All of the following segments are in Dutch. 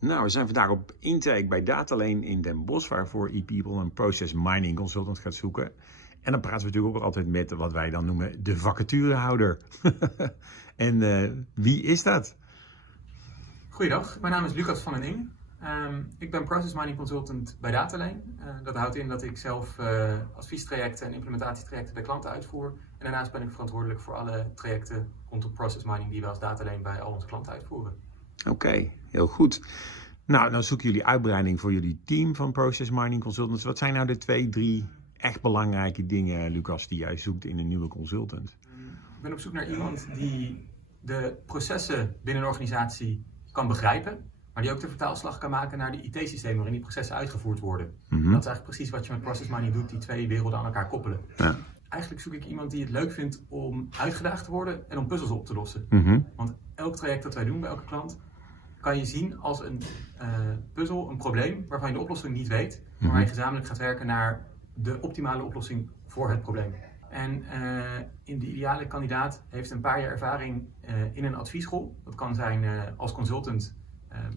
Nou, we zijn vandaag op intake bij Datalane in Den Bosch, waarvoor ePeople een Process Mining Consultant gaat zoeken. En dan praten we natuurlijk ook altijd met wat wij dan noemen de vacaturehouder. En wie is dat? Goeiedag, mijn naam is Lucas van den Ing. Ik ben Process Mining Consultant bij Datalane. Dat houdt in dat ik zelf adviestrajecten en implementatietrajecten bij klanten uitvoer. En daarnaast ben ik verantwoordelijk voor alle trajecten rondom Process Mining die we als Datalane bij al onze klanten uitvoeren. Oké, heel goed. Nou, dan zoeken jullie uitbreiding voor jullie team van Process Mining Consultants. Wat zijn nou de 2, 3 echt belangrijke dingen, Lucas, die jij zoekt in een nieuwe consultant? Ik ben op zoek naar iemand die de processen binnen een organisatie kan begrijpen, maar die ook de vertaalslag kan maken naar de IT-systemen waarin die processen uitgevoerd worden. Dat is eigenlijk precies wat je met Process Mining doet, die twee werelden aan elkaar koppelen. Ja. Eigenlijk zoek ik iemand die het leuk vindt om uitgedaagd te worden en om puzzels op te lossen. Want elk traject dat wij doen bij elke klant kan je zien als een puzzel, een probleem waarvan je de oplossing niet weet, maar waar je gezamenlijk gaat werken naar de optimale oplossing voor het probleem. En in de ideale kandidaat heeft een paar jaar ervaring in een adviesrol. Dat kan zijn als consultant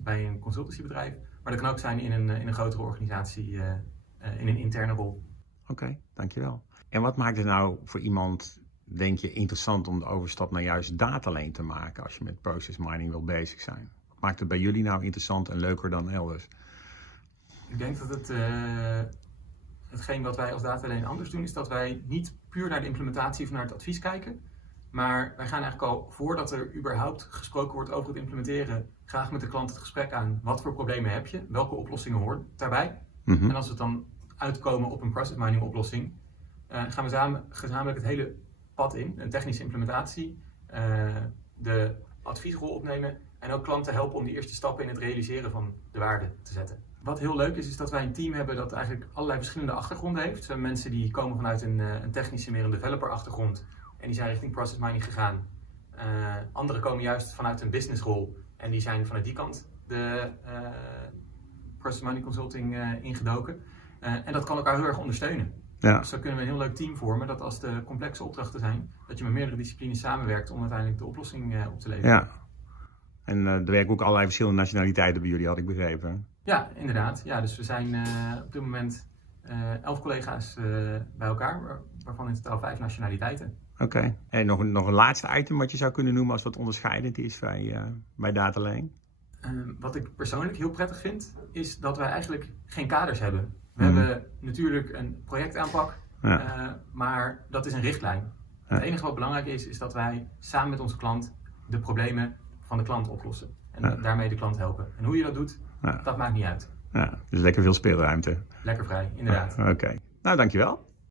bij een consultancybedrijf, maar dat kan ook zijn in een grotere organisatie, in een interne rol. Oké, dankjewel. En wat maakt het nou voor iemand, denk je, interessant om de overstap naar juist Datalane te maken als je met process mining wil bezig zijn? Wat maakt het bij jullie nou interessant en leuker dan elders? Ik denk dat hetgeen wat wij als Datalane anders doen, is dat wij niet puur naar de implementatie of naar het advies kijken. Maar wij gaan eigenlijk al, voordat er überhaupt gesproken wordt over het implementeren, graag met de klant het gesprek aan. Wat voor problemen heb je? Welke oplossingen horen daarbij? En als we dan uitkomen op een process mining oplossing, gaan we gezamenlijk het hele pad in. Een technische implementatie, de adviesrol opnemen en ook klanten helpen om die eerste stappen in het realiseren van de waarde te zetten. Wat heel leuk is dat wij een team hebben dat eigenlijk allerlei verschillende achtergronden heeft. We hebben mensen die komen vanuit een technische, meer een developer achtergrond en die zijn richting process mining gegaan. Anderen komen juist vanuit een businessrol en die zijn vanuit die kant de process mining consulting ingedoken. En dat kan elkaar heel erg ondersteunen. Ja. Dus zo kunnen we een heel leuk team vormen dat als de complexe opdrachten zijn, dat je met meerdere disciplines samenwerkt om uiteindelijk de oplossing op te leveren. Ja. En er werken ook allerlei verschillende nationaliteiten bij jullie, had ik begrepen. Ja, inderdaad. Ja, dus we zijn op dit moment 11 collega's bij elkaar, waarvan in totaal 5 nationaliteiten. Oké. En nog een laatste item wat je zou kunnen noemen als wat onderscheidend is bij Datalane? Wat ik persoonlijk heel prettig vind, is dat wij eigenlijk geen kaders hebben. We hebben natuurlijk een projectaanpak, maar dat is een richtlijn. Het enige wat belangrijk is dat wij samen met onze klant de problemen van de klant oplossen. En daarmee de klant helpen. En hoe je dat doet, dat maakt niet uit. Ja, dus lekker veel speelruimte. Lekker vrij, inderdaad. Oké. Nou, dankjewel.